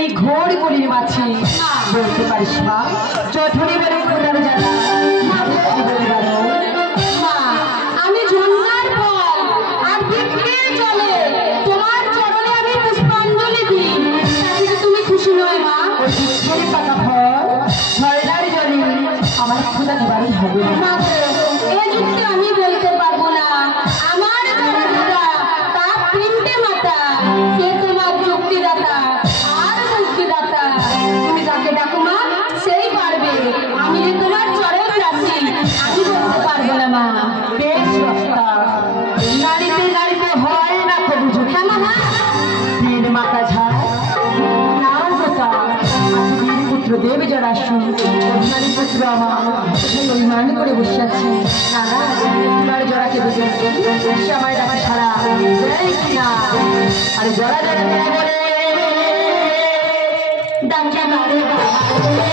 এই ঘোর গলির মাঝে বলতে পারিস মা যথনি বলে কোথার জানা আমি জন্মার পর আর বৃক্ষের জলে তোমার চরণে আমি পুষ্পাঞ্জলি দিই, তাতে তুমি খুশি নয় মা? ওই বৃক্ষের পাতা ফল ঝর্ণার জলে আমার ক্ষুধা নিবারণ হবে না। এই যুক্তি আমি বলতে পারবো না। আমার যারা দাদা তার তিনটে মাতা, সে তোমার যুক্তিদাতা আর মুক্তিদাতা। তুমি যাকে ডাকো মা সেই পারবে। আমি যে তোমার চরণ রাখি আমি বলতে পারবো না মা। বেশ রক্তা নারীতে নারীতে হয় না কবু ঝুঁকি বীর মাতা ঝাড় নাম গোতা বীর পুত্র দেব জড়াসু অভিমানী পুত্র আমার অভিমান করে বসে আছে। না না তোমার জড়াকে বুঝে সে আমায় ডাকা ছাড়া না। আরে জড়া জড়া বলে ডাকে মারে করে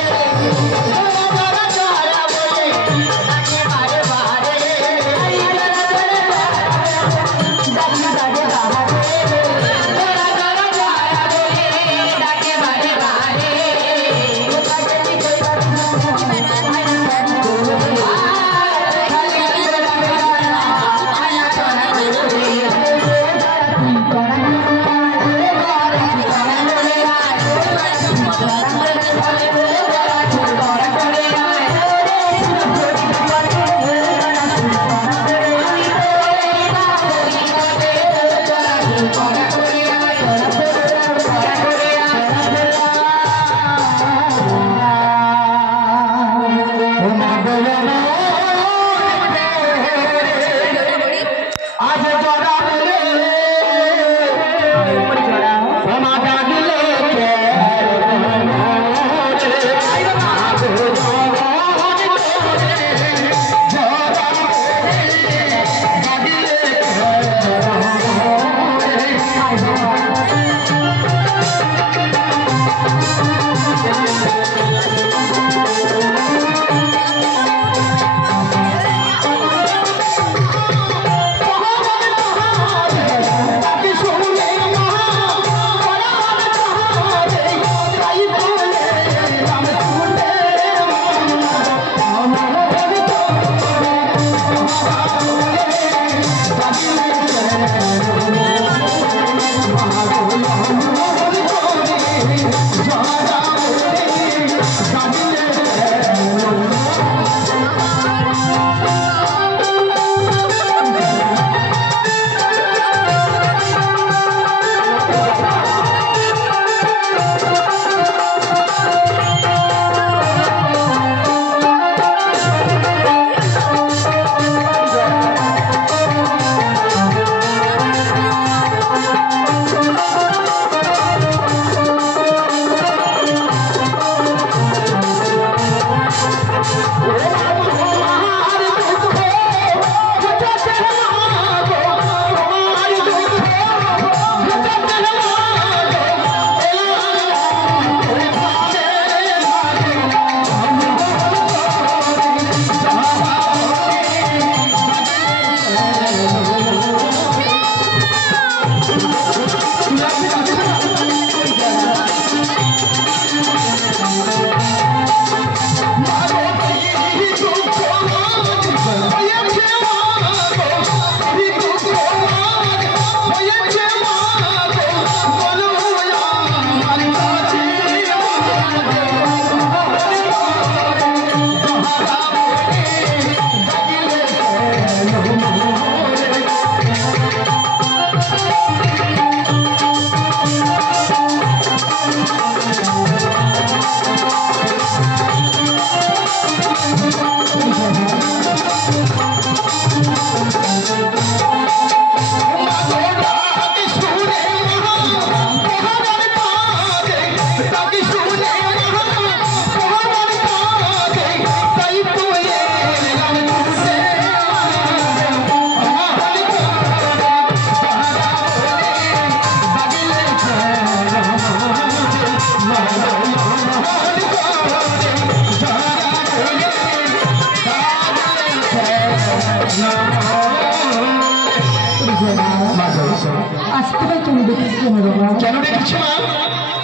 আজকে ভাই কেন দেখেছি জানো বাবা? কেন দেখেছো মা?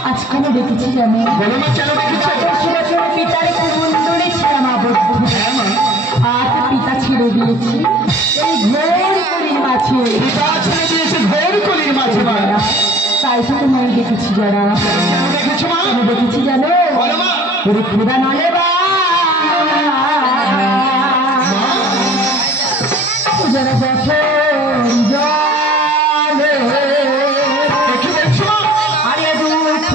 আজ কেন দেখেছি জানো? বলো মা কেন দেখেছো? বছর পিতার কুমন্ডলে ছিলাম আবদ্ধ। হ্যাঁ মা, আজ পিতা ছেড়ে দিয়েছি এই ঘোর কলির মাঝে। পিতা ছেড়ে দিয়েছে ঘোর কলির মাঝে মা। তাই তো তোমায় দেখেছি যারা। কেন দেখেছো মা? কেন দেখেছি জানো? বলো মা। ওরে খোদা নলে বা যারা যখন জলে কি দেখছো মা? আরে দুঃখ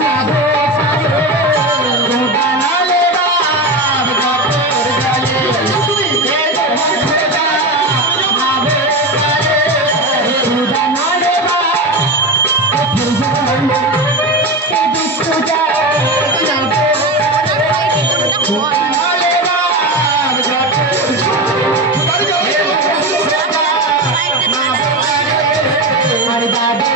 না বেসারে খোদা নলে বা খোদা নলে বা এই দুঃখ যায় আর দাদে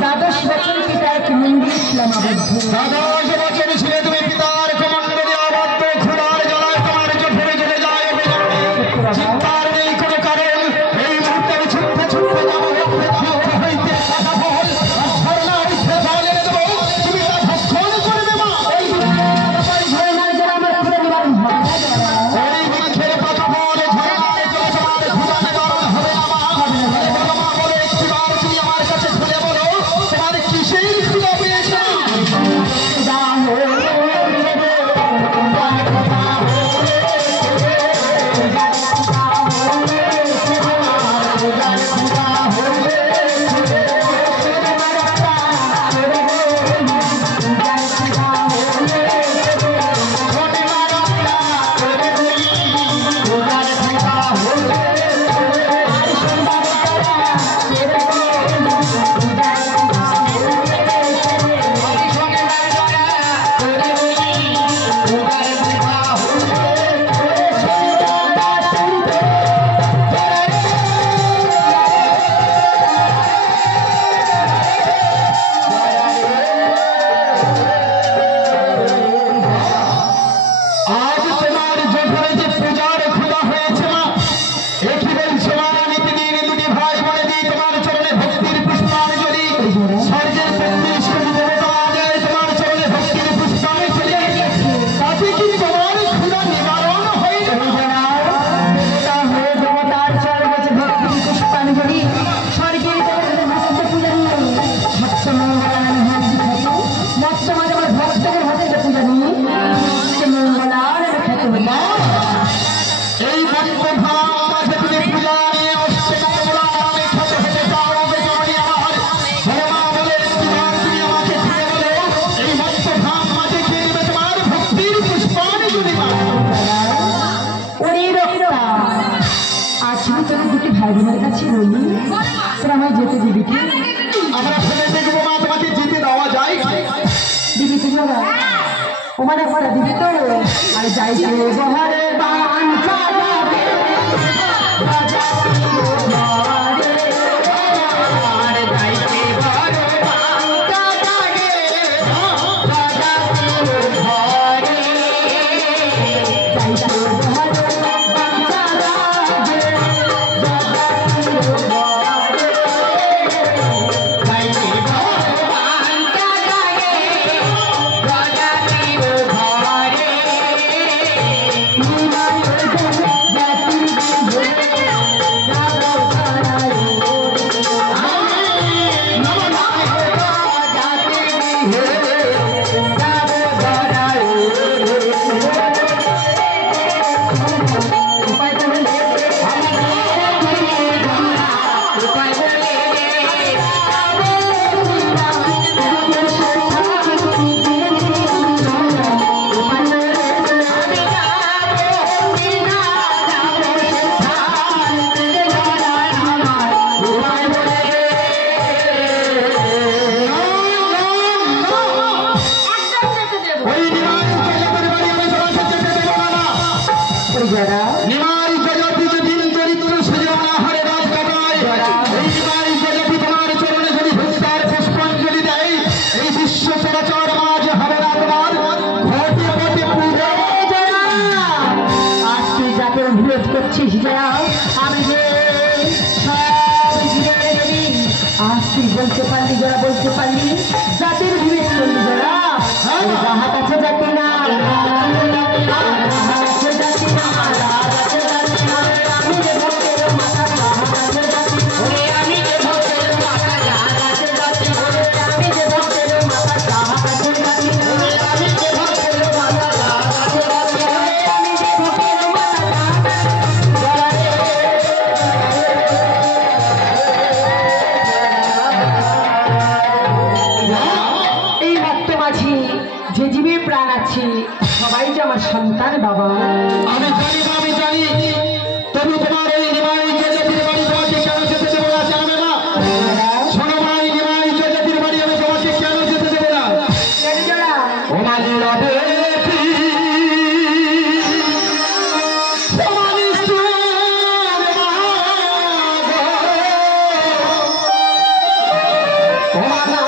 দ্বাদশ বছর পিতার মন্দির ছিলাম আবদ্ধ। দ্বাদশ বছর ছিলে তুমি পিতার কমণ্ডলে আবদ্ধ। ক্ষুধার জ্বালায় তোমার চোখে জ্বলে যায় অভিযানে। চিন্তার নেই কোনো কারণ। এই মুহূর্তে আমি ছুটতে ছুটতে যাবো যুদ্ধ হইতে ফলাফল। আর ঝর্ণা হইতে জল এনে দেবো। তুমি তা ভক্ষণ করবে মা। এই ঝরনার জল আমার ক্ষুধা নিবারণ হবে না যারা। ওই বৃক্ষের পাতা বলে ঝর্ণার জলে তোমার ক্ষুধা নিবারণ হবে না মা। বলো মা, বলো একটিবার তুমি আমার কাছে খুলে বলো তোমার কিসের ক্ষুধা পেয়েছে মা? খোদা হয়ে আজ তোমার যখন যে পূজার ক্ষুধা হয়েছে মা, একই বলছো মা, নিত্যদিন দুটি ভাই বোনে দিই তোমার চরণে ভক্তির পুষ্পাঞ্জলি। স্বর্গের ৩৫ কোটি দেবতা আজ তোমার চরণে ভক্তির পুষ্পাঞ্জলি। তাতে কি তোমার ক্ষুধা নিবারণ হইল না? দেবতা হয়ে দেবতার চরণে ভক্তি পুষ্পাঞ্জলি স্বর্গের দেবতাদের ভক্ত পূজা নিয়ে ভক্ত মঙ্গলান হাত দিখাতে মস্ত মাঝে আমার ভক্তদের হাতে যে পূজা নিয়ে সে মঙ্গলার খ্যাত মা, এই মন্ত্রধাম মাঝে তুমি পূজা নিয়ে অষ্টমঙ্গলায় খ্যাত হতে চাও বেগমণি আমার। বলো মা, বলো একটিবার তুমি আমাকে খুলে বলো এই মন্ত্রধাম মাঝে কে নেবে তোমার ভক্তির পুষ্পাঞ্জলি মা? ওরে রক্তা আজ আমি তোর দুটি ভাই বোনের কাছে রইলি তোরা আমায় যেতে দিবি কি? আমরা ফেলে দেখবো মা, তোমাকে জিতে দেওয়া যায় কি? দিবি কি বাবা? ওমার একটা দিবি তো আর যাইতে বহারে বাঞ্ছা যাবে আর যাইতে বহারে বাঞ্ছা যাবে ঘরে যাইতে বহারে বাঞ্ছা যাবে যাইতে বহারে বাঞ্ছা যাবে ঘরে আমি যে সব জীবনে দেবী আজ তুই বলতে পারলি যারা বলতে পারলি জাতির বিবেক করলি যারা যাহা কাছে যাতি না আমি যে ভক্তের মাথা যাহা কাছে যাতি আমি যে ভক্তের মাথা যাহা কাছে যাতি আমি যে ভক্তের মাথা যাহা কাছে যাতি আমি যে ভক্তের মাথা যাহা কাছে যাতি আমি যে ভক্তের মাথা এই ভক্ত মাঝি যে জীবে প্রাণ আছে সবাই যে আমার সন্তান বাবা আমি জানি না, আমি জানি, তবু তোমার এই নিমাই যজাতির বাড়ি তোমাকে কেন যেতে দেবো না জানবে না? শোনো ভাই, নিমাই যজাতির বাড়ি আমি তোমাকে কেন যেতে দেবো না? ও মালি রবে ও মালা